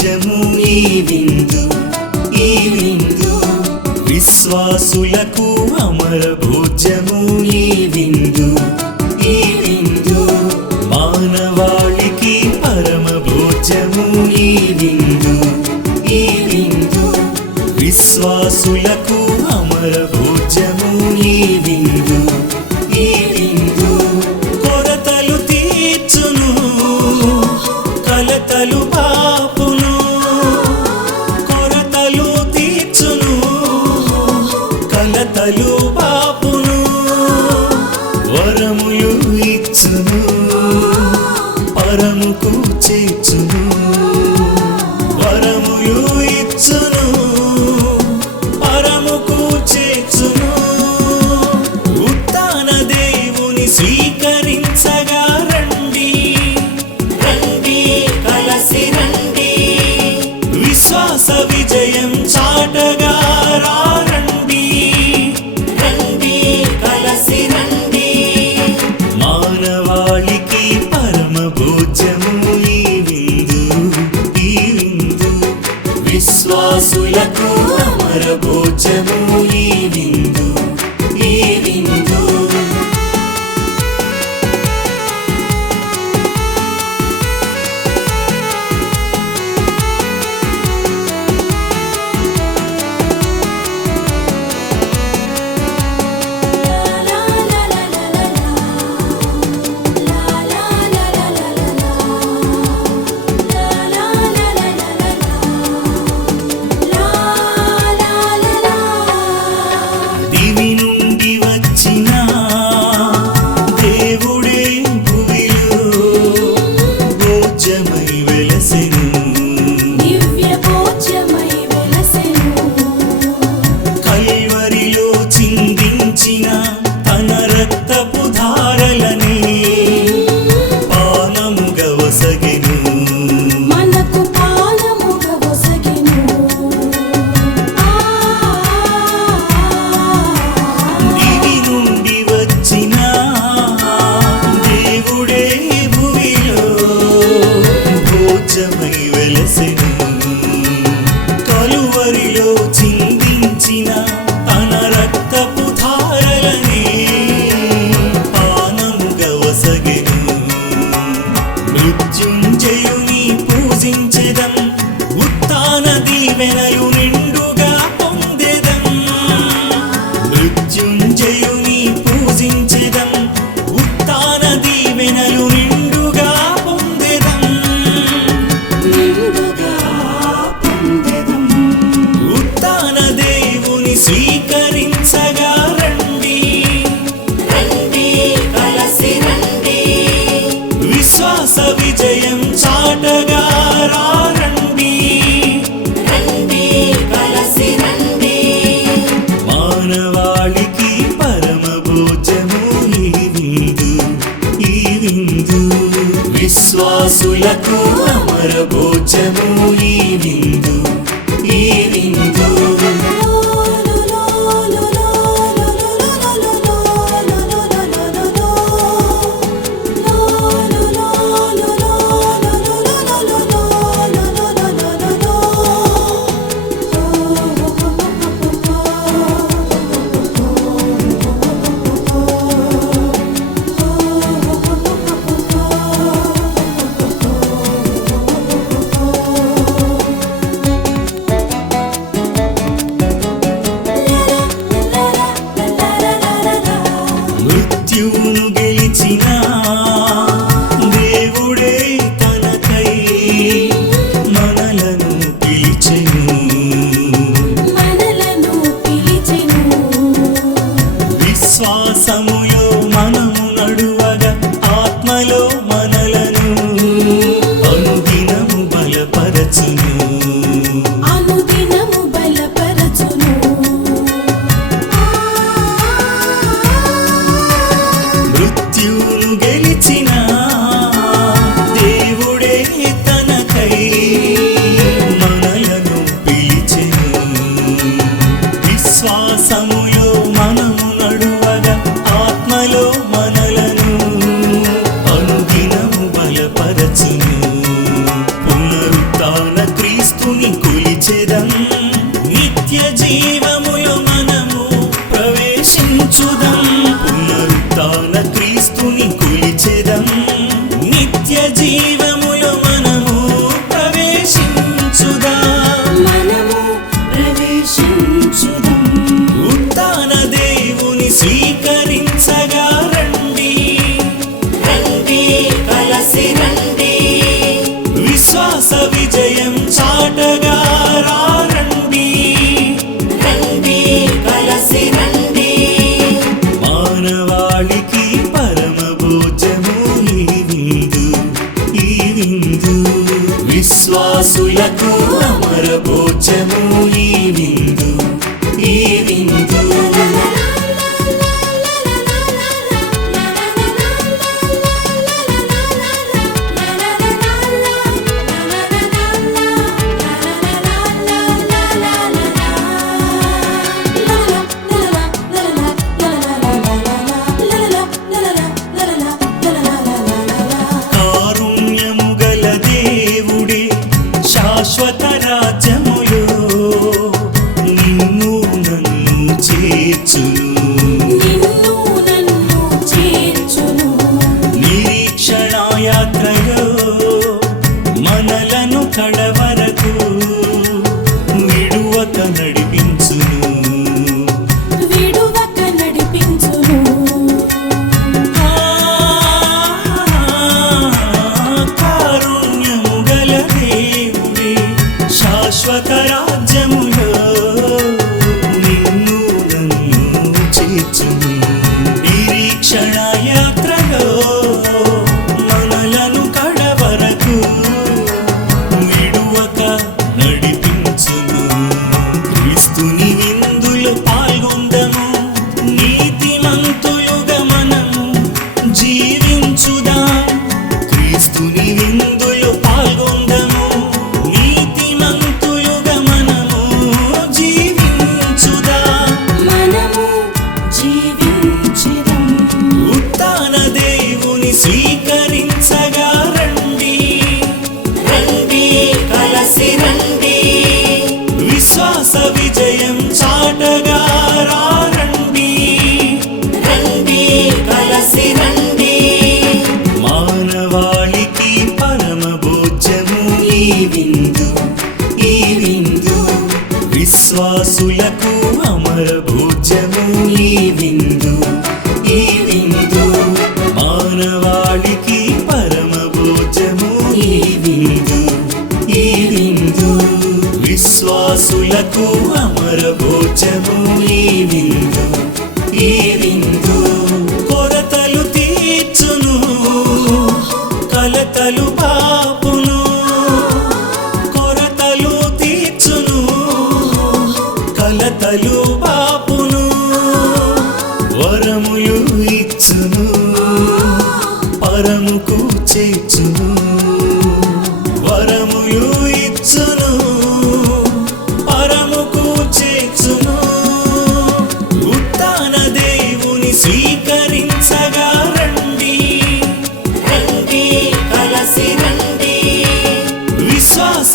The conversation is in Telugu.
రాజ్యము ఈ విందు ఈ విందు. విశ్వాసులకు అమర భోజము ఈ విందు ఈ విందు. మానవాళికి పరమ భోజము ఈ విందు ఈ విందు. విశ్వాసులకు అమర భోజము ఈ విందు ఈ కొరతలు తీర్చును కలతలు పాపును. పాటలు పాపును వరము ఇచ్చును పరముకు చేర్చును. వెనలు నిండుగా పొందెదం. ఉత్తాన దేవుని స్వీకరించగా రండి. రండి కలసి రండి. విశ్వాస విజయం చాటగా జ్యోతులకు అమరబోచము ఈ hello ಶಾಶ್ವತ విశ్వాసులకు అమర భోజము ఈ విందు ఈ విందు. మానవాళికి పరమ భోజము ఈ విందు ఈ విందు. విశ్వాసులకు అమర భోజము వరములు ఇచ్చును పరముకు చేర్చును వరములు ఇచ్చును పరముకు చేర్చును ఉత్తాన దేవుని స్వీకరించగా రండి. రండి కలసి రండి. విశ్వాస